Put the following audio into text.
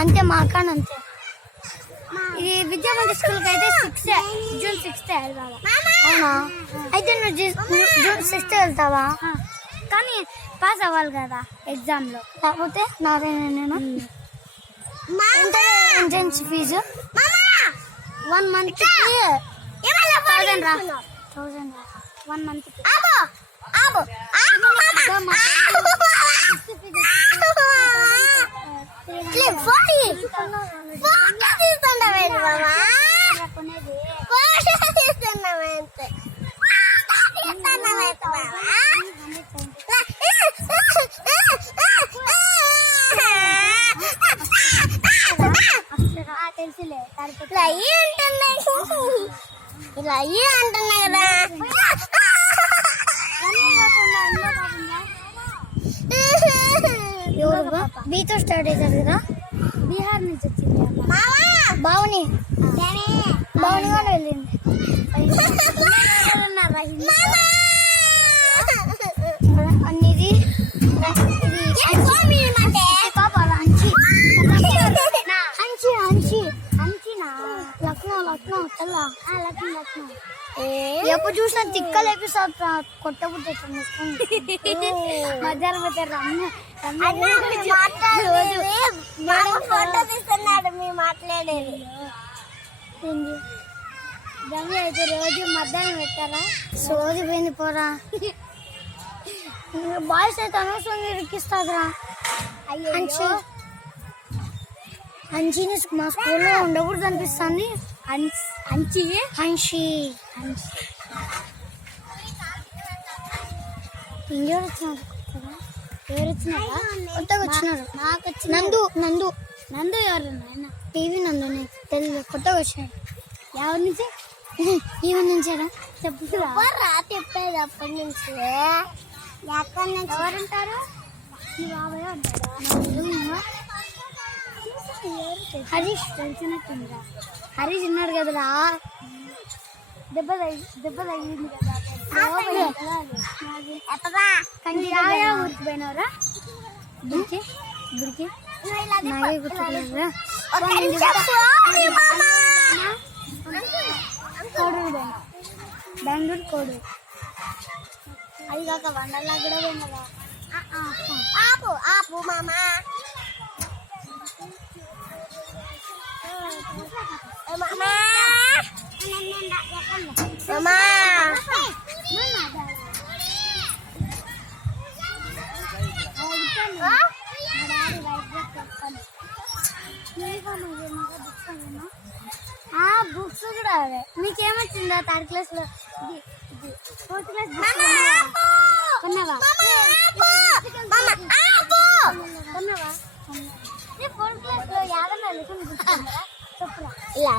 అంతే మా అక్కడ అంతే. ఇది విద్యామంది స్కూల్కి అయితే సిక్స్ జూన్ సిక్స్త్ వెళ్తావా అవునా? అయితే నువ్వు జూన్ సిక్స్త్ వెళ్తావా? కానీ పాస్ అవ్వాలి కదా ఎగ్జామ్లో లేకపోతే నారాయణ నేను? ఎంత? Entrance fee? One month thousand రా థౌసండ్ రా వన్ మంత్ తెలుసులే. ఇలా అయ్యి అంటున్నాయి ఇలా అయ్యి అంటున్నాయి కదా. బీతో స్టార్ట్ అవుతుంది కదా? బీహార్ నుంచి వచ్చింది బావుని. ఎప్పుడు చూసినా తిక్కలు ఎపిసోడ్ కొట్టబుద్ధి మధ్యాహ్నం పోతే రమ్య ఫోటో తీస్తున్నాడు మీ మాట్లాడేది రమ్య అయితే రోజు మధ్యాహ్నం పెట్టారా? రోజు పోయింది పోరా. బాయ్స్ అయితే అనవసరంగా ఇరికిస్తాదిరా. అంచి. అంచిని మా స్కూల్లో ఉండకూడదు అనిపిస్తుంది. హన్షి ఇంకెవరు వచ్చినారు? ఎవరు వచ్చినారా కొత్తగా వచ్చినారు నాకు నందు నందు. నందు ఎవరు నాయన టీవీ నందు తెలియదు కొత్తగా వచ్చాడు ఎవరి నుంచి? ఈవెన్ నుంచారా చెప్పురా చెప్పేది అప్పటి నుంచి? ఎక్కడి నుంచి? ఎవరుంటారు? మీ బాబాయ్ ఉంటాడా హరీష్ తెలిసినట్టుందిరా. హరీష్ ఉన్నాడు కదరా దెబ్బ తగిలి దెబ్బ తగిలింది కదా ఎత్తరా కంటి రాయా ఊరికి పోయినవరా గురికి గురికి నాగే గుర్తులేదురా కోడూరు పోయినా బెంగళూరు కోడూరు అది కాక వండర్లా కూడా పోయినరా ఆపు ఆపు మామా మామా బుక్స్ కూడా అవే. నీకేమొచ్చిందా థర్డ్ క్లాస్లో? ఫోర్త్ క్లాస్ కొన్నావా? కొన్నావా